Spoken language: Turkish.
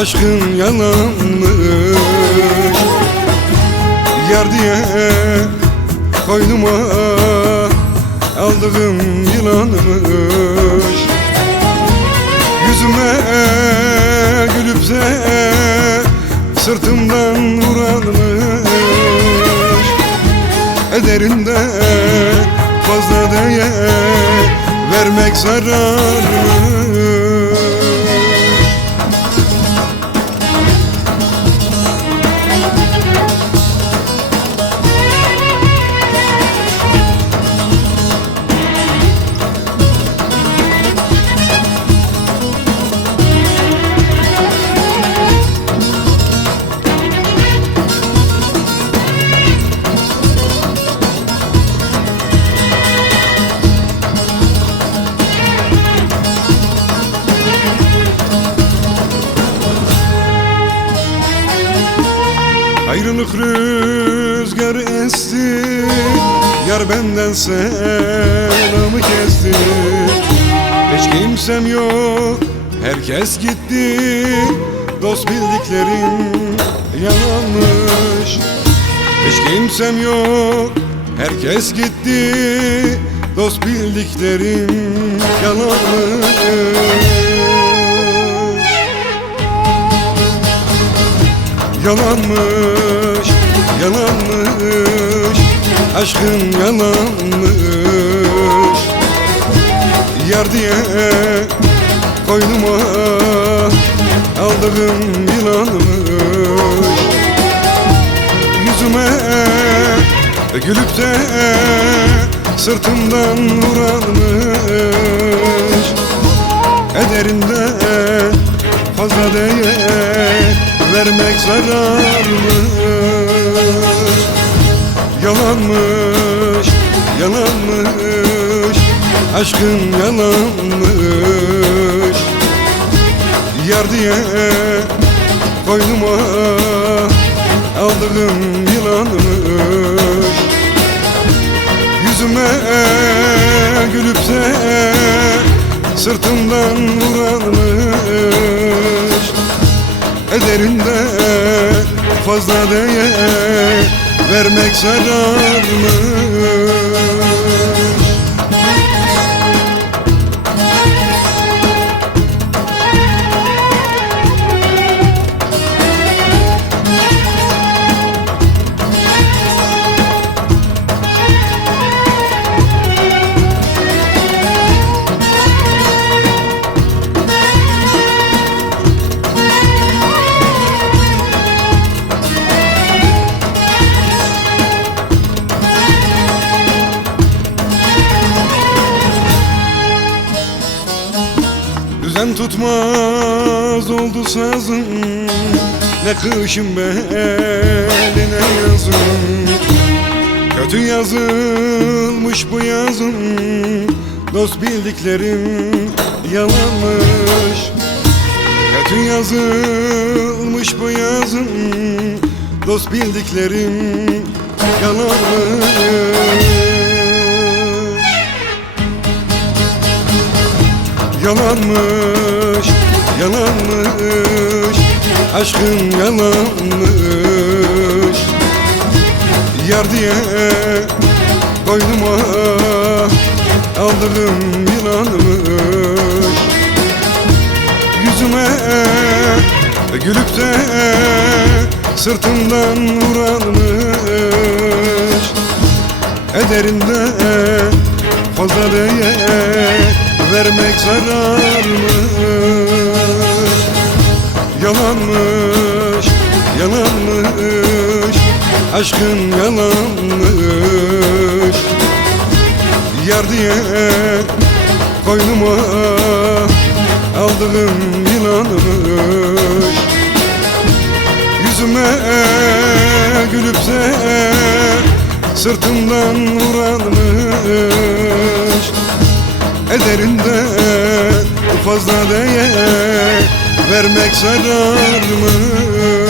aşkın yalanmış. Yar diye koynuma aldığım yılanmış. Yüzüme gülüp de sırtımdan vuranmış. Ederinde fazla değer vermek zararmış. Ayrılık rüzgarı esti, yar benden selamı kesti. Hiç kimsem yok, herkes gitti, dost bildiklerim yalanmış. Hiç kimsem yok, herkes gitti, dost bildiklerim yalanmış. Yalanmış, yalanmış, aşkın yalanmış. Yar diye koynuma aldığım yılanmış. Yüzüme gülüp de sırtımdan vuranmış. Ederinde fazla değer vermek zararmış. Yalanmış, yalanmış, aşkın yalanmış. Yar diye koynuma aldığım yılanmış. Yüzüme gülüp de sırtımdan vuranmış. Ederinde fazla değer vermek zararmış. Düzen tutmaz oldu sazım, ne kışın beline yazım. Kötü yazılmış bu yazım, dost bildiklerim yalanmış. Kötü yazılmış bu yazım, dost bildiklerim yalanmış. Yalanmış, yalanmış, aşkın yalanmış. Yar diye koynuma aldığım yılanmış. Yüzüme gülüp de sırtımdan vuranmış. Ederinde fazla değer vermek zararmış. Yalanmış, yalanmış, aşkın yalanmış. Yar diye koynuma aldığım yılanmış. Yüzüme gülüp de sırtımdan vuranmış. Ederinde fazla değer vermek zararmış.